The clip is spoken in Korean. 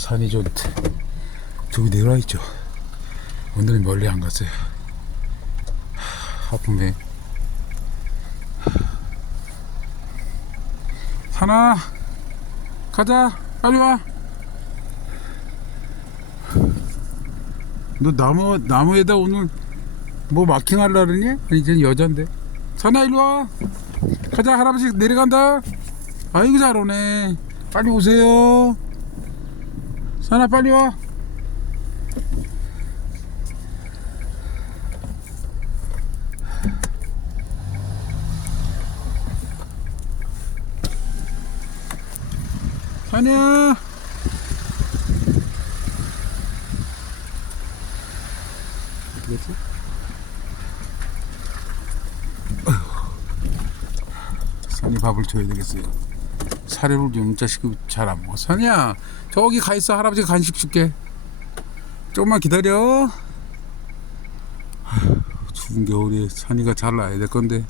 산이 좀 저기 내려와 있죠. 오늘은 멀리 안 갔어요. 하, 아픈데. 산아, 가자. 빨리 와. 너 나무 나무에다 오늘 뭐 마킹하려 그러니? 아니 이제 여잔데. 산아 일로 와. 가자 할아버지 내려간다. 아이고 잘 오네. 빨리 오세요. 산아 빨리 와. 산이야. 갔지? 산이 밥을 줘야 되겠어요. 사료를 좀 자식이 잘안 먹어. 산이야, 저기 가 있어. 할아버지 간식 줄게. 조금만 기다려. 아휴, 추운 겨울에 산이가 잘 나야 될 건데.